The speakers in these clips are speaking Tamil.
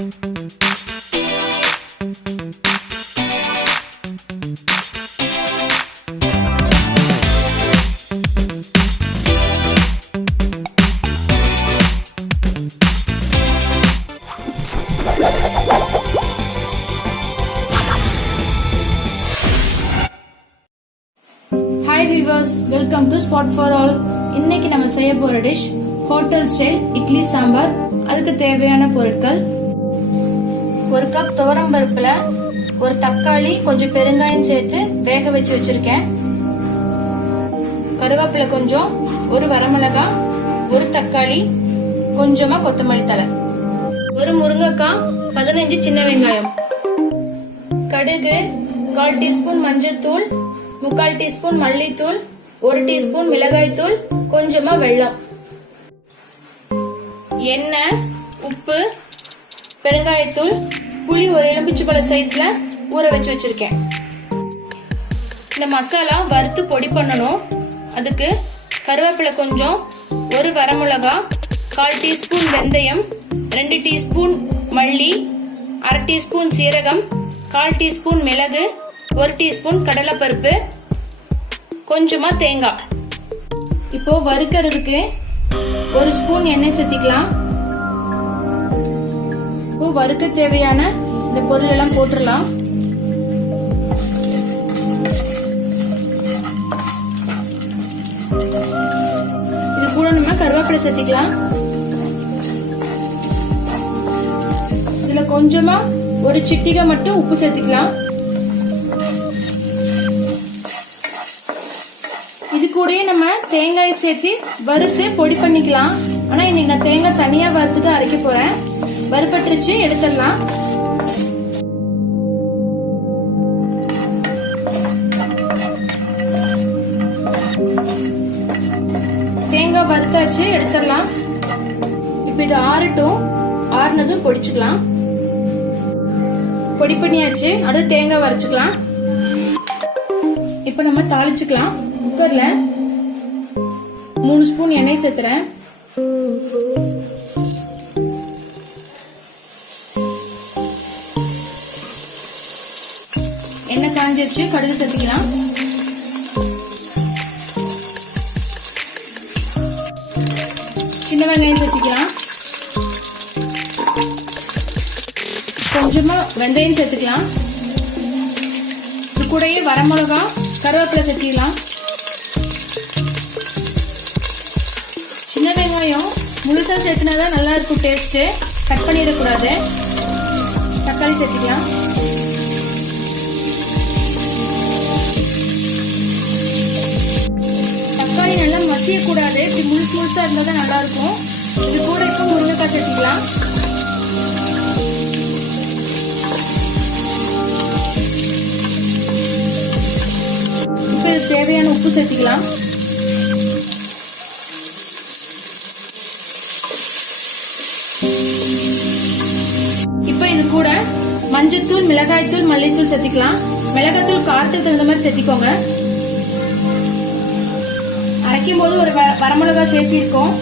Hi viewers, welcome to Spot for All. இன்னைக்கு நம்ம செய்ய போற dish hotel style idli sambar. அதுக்கு தேவையான பொருட்கள்: ஒரு கப் துவரம் பருப்புல ஒரு தக்காளி கொஞ்சம் பெருங்காயம் சேர்த்து வேக வச்சு வச்சிருக்கேன். கருவேப்பிலை கொஞ்சம், ஒரு வரமிளகாய், ஒரு தக்காளி, கொஞ்சமா கொத்தமல்லி தழை, ஒரு முருங்கைக்காய், 15 சின்ன வெங்காயம், கடுகு, 1/4 டீஸ்பூன் மஞ்சள் தூள், 3/4 டீஸ்பூன் மல்லித்தூள், 1 டீஸ்பூன் மிளகாய் தூள், கொஞ்சமா வெல்லம், எண்ணெய், உப்பு, பெருங்காயத்தூள், புளி ஒரு எலுமிச்சம்பழ சைஸ்ல ஊற வச்சு வச்சிருக்கேன். இந்த மசாலா வறுத்து பொடி பண்ணணும். அதுக்கு கருவேப்பிலை கொஞ்சம், ஒரு வரமிளகாய், 1/4 டீஸ்பூன் வெந்தயம், 2 டீஸ்பூன் மல்லி, 1/2 டீஸ்பூன் சீரகம், 1/4 டீஸ்பூன் மிளகு, 1 டீஸ்பூன் கடலைப்பருப்பு, கொஞ்சமா தேங்காய். இப்போ வறுக்கிறதுக்கு 1 ஸ்பூன் எண்ணெய் சேர்த்திக்கலாம். இப்போ வறுக்க தேவையான இந்த பொருள் எல்லாம் போட்டுடலாம். இது கூட நம்ம கருவேப்பிலை சேர்த்திக்கலாம். இதுல கொஞ்சமா ஒரு சிட்டிகை மட்டும் உப்பு சேர்த்திக்கலாம். இது கூடயே நம்ம தேங்காய் சேர்த்து வறுத்து பொடி பண்ணிக்கலாம். ஆனா இன்னைக்கு நான் தேங்காய் தனியா வறுத்து தான் அரைக்க போறேன். வறுபட்டுருச்சு, எடுத்துடலாம். தேங்காய் வறுத்தாச்சு, எடுத்துடலாம். இப்ப இது ஆறட்டும். ஆறுனதும் பொடிச்சுக்கலாம். பொடி பண்ணியாச்சு, அது தேங்காய் வரைச்சுக்கலாம். இப்ப நம்ம தாளிச்சுக்கலாம். குக்கர்ல 3 ஸ்பூன் எண்ணெய் சேர்த்துறேன். எண்ணெய் காஞ்சிருச்சு, கடுகு சேர்த்துக்கலாம். சின்ன வெங்காயம் சேர்த்துக்கலாம். கொஞ்சமா வெந்தயம் சேர்த்துக்கலாம். இது கூடயே வரமிளகாய், கருவேப்பிலை சேர்த்துக்கலாம். சின்ன வெங்காயம் முழுசா சேர்த்துனாதான் நல்லா இருக்கும் டேஸ்ட். கட் பண்ணிடக்கூடாது. தக்காளி சேர்த்துக்கலாம். தக்காளி நல்லா மசிய கூடாது. இப்படி முழுசா இருந்தா தான் நல்லா இருக்கும். இது கூட இப்போ முருங்கைக்காய் சேர்த்துக்கலாம். இப்போ இது தேவையான உப்பு சேர்த்துக்கலாம். இப்ப இது கூட மஞ்சத்தூள், மிளகாய்த்தூள், மல்லித்தூள் சேர்த்துக்கலாம். மிளகாய்த்தூள் காரத்துக்கு தகுந்த மாதிரி சேர்த்திக்கோங்க. அரைக்கும் போது ஒரு வரமிளகாய் சேர்த்திருக்கோம்.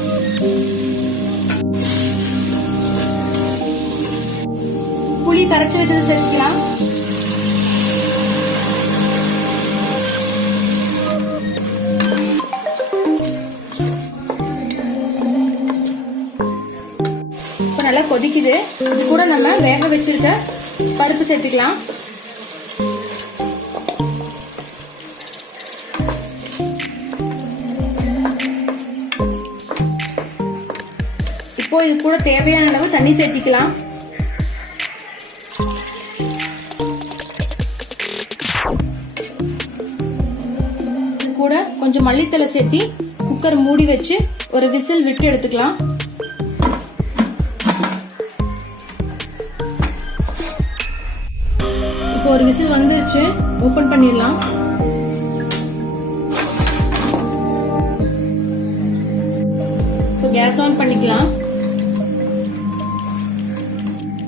புளி கரைச்சி வச்சதை சேர்த்துக்கலாம். நல்லா கொதிக்குது. இது கூட நம்ம வேக வச்சிருக்க பருப்பு சேர்த்துக்கலாம். இப்போ இது கூட தேவையான அளவு தண்ணி சேர்த்திக்கலாம். இது கூட கொஞ்சம் மல்லித்தழை சேர்த்தி குக்கர் மூடி வச்சு ஒரு விசில் விட்டு எடுத்துக்கலாம். ஒரு விசில் வந்துருச்சு, ஓபன் பண்ணிடலாம். இப்போ கேஸ் ஆன் பண்ணிக்கலாம்.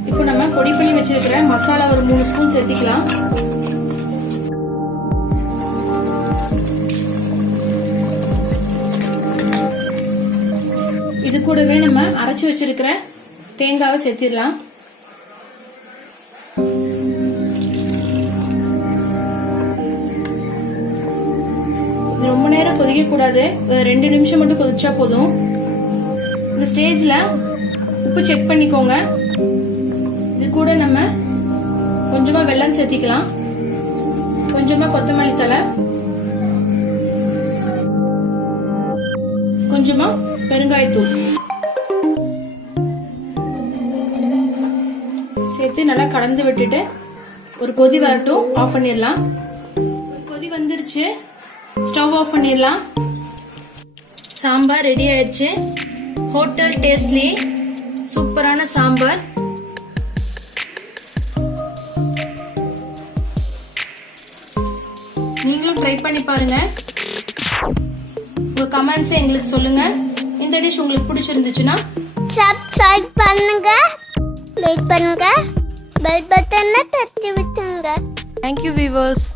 இப்போ நம்ம பொடி பண்ணி வச்சிருக்கிற மசாலா ஒரு 3 ஸ்பூன் சேர்த்திக்கலாம். இது கூடவே நம்ம அரைச்சு வச்சிருக்கிற தேங்காவை சேர்த்திடலாம். வைக்கக்கூடாது. ஒரு 2 நிமிஷம் மட்டும் கொதிச்சா போதும். இந்த ஸ்டேஜ்ல உப்பு செக் பண்ணிக்கோங்க. இது கூட நம்ம கொஞ்சமா வெல்லம் சேர்த்திக்கலாம், கொஞ்சமா கொத்தமல்லி தழை, கொஞ்சமா பெருங்காயத்தூள் சேர்த்து நல்லா கலந்து விட்டுட்டு ஒரு கொதி வரட்டும், ஆஃப் பண்ணிடலாம். ஒரு கொதி வந்துருச்சு, ஸ்டவ் ஆஃப் பண்ணிடலாம். சாம்பார் ரெடி ஆயிடுச்சு. ஹோட்டல் டேஸ்ட்லி சூப்பரான சாம்பார். நீங்களும் ட்ரை பண்ணி பாருங்க. உங்க கமெண்ட்ஸ் எங்களுக்கு சொல்லுங்க. இந்த டிஷ் உங்களுக்கு பிடிச்சிருந்துச்சுன்னா சப்ஸ்கிரைப் பண்ணுங்க, லைக் பண்ணுங்க, பெல் பட்டனை தட்டி விட்டுங்க. Thank you viewers.